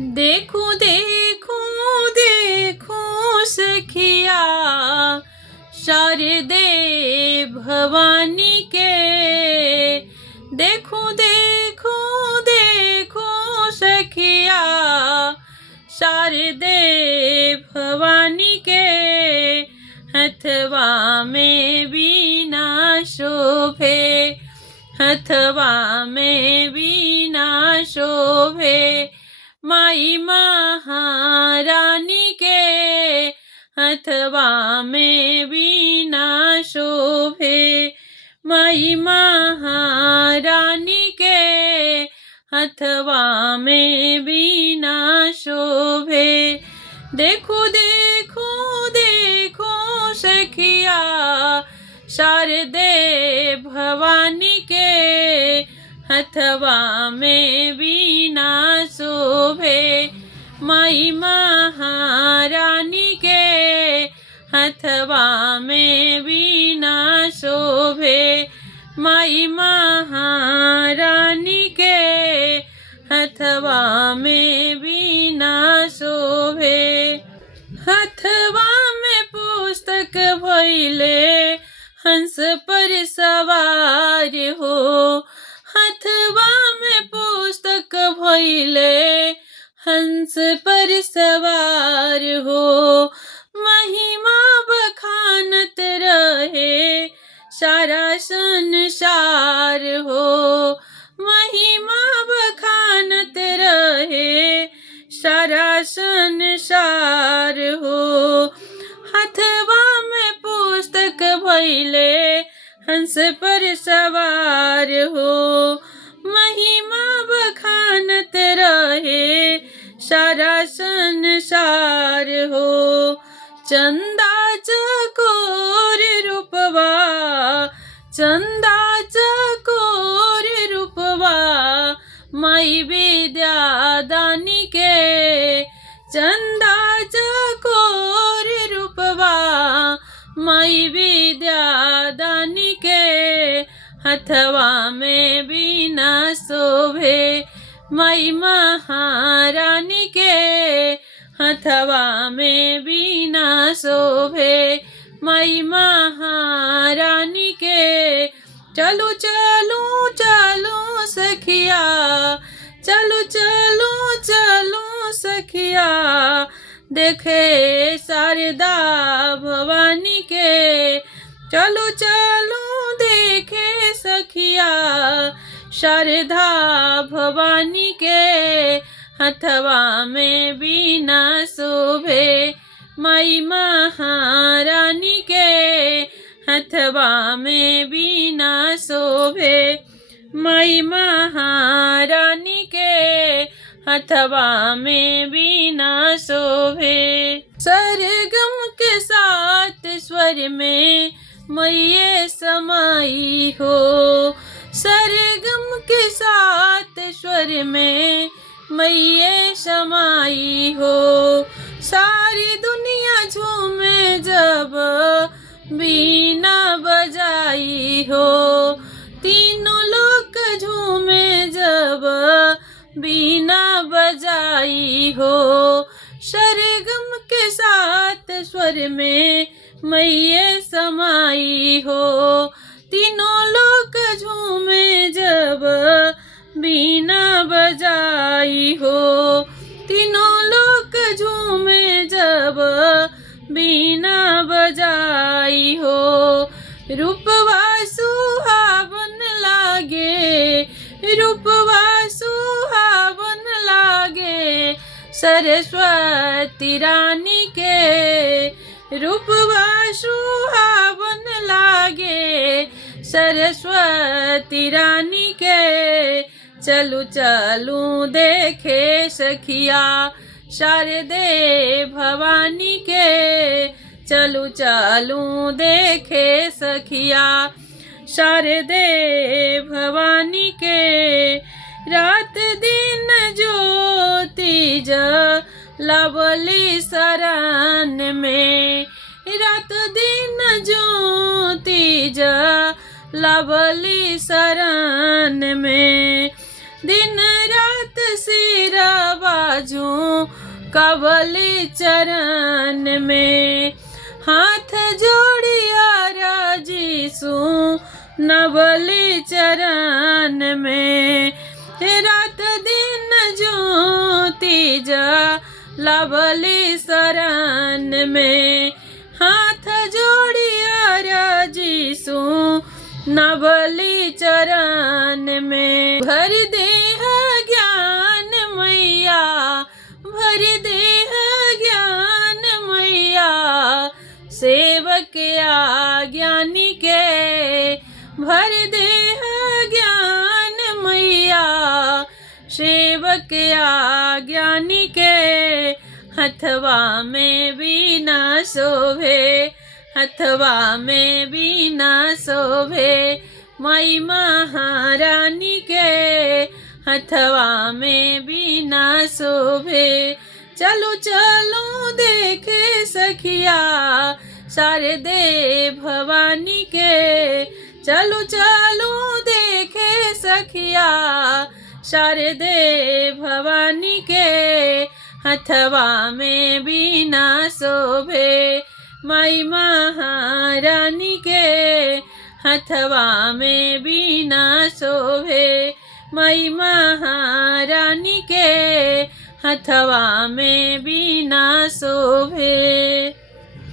देखूं देखूं देखूं सखिया शारदे भवानी के। देखूं देखूं देखूं सखिया शारदे भवानी के। हथवा में बीना शोभे, हथवा में बीना शोभे। माई महारानी के हथवा में बीना शोभे। माई महारानी के हथवा में बीना शोभे। देखो देखो देखो सखिया शारदे भवानी के हथवा में बीना शोभे। माई महारानी के हथवा में बीना शोभे। माई महारानी के हथवा में बीना शोभे। हथवा में पुस्तक भइले हंस पर सवार हो। हथवा में पुस्तक भइले हंस पर सवार हो। महिमा बखानत रहे सारा संसार हो। महिमा बखानत रहे सारा संसार हो। हथवा में पुस्तक भइले हंस पर सवार हो। महिमा बखानत रहे सारा संसार हो। चंदा चकोर रूपवा, चंदा चकोर रूपवा माई विद्यादानी के। चंदा चकोर रूपवा माई विद्यादानी के हथवा में बीना शोभे। माई महारानी के हथवा में बीना शोभे। माई महारानी के चलो चलो चलो सखिया, चलो चलो चलो सखिया देखे शारदा भवानी के। चलो चलो देखे सखिया शारदा भवानी के हथवा में बीना शोभे। माई महारानी के हथवा में बीना शोभे। माई महारानी के हथवा में बीना शोभे। सरगम के साथ स्वर में मैये समाई हो। सरगम के साथ स्वर में मैये समाई हो। सारी दुनिया झूमे जब बीना बजाई हो। तीनों लोग झूमे जब बीना बजाई हो। सरगम के साथ स्वर में मैये समाई हो। तीनों लोग झूमे जब बीना बजाई हो। तीनों लोग झूमे जब बीना बजाई हो। रूपवा सुहावन लागे, रूपवा सुहावन लागे सरस्वती रानी के। रूपवा सुहावन लागे सरस्वती रानी के। चलू चलू देखे सखिया शारदे भवानी के। चलू चलू देखे सखिया शारदे भवानी के। रात दिन ज्योति जलावली शरण में। रात दिन ज्योति जलावली शरण में। दिन रात सिरवा कबली चरण में। हाथ जोड़िया राजीसु नबली चरण में। रात दिन ज्योति लबली शरण में। हाथ जोड़िया राजीसु नबली चरण में। भर देह ज्ञान मैया, भर देह ज्ञान मैया, सेवक ज्ञानी के। भर देह ज्ञान मैया, सेवक ज्ञानी के। हथवा में बीना शोभे, हथवा में बीना शोभे, माई महारानी के। हथवा में बीना शोभे। चलो चलो देखे सखिया, शारदे भवानी के। चलो चलो देखे सखिया, शारदे भवानी के। हथवा में बीना शोभे, माई महारानी के। हथवा में बीना शोभे, माई महारानी के। हथवा में बीना शोभे।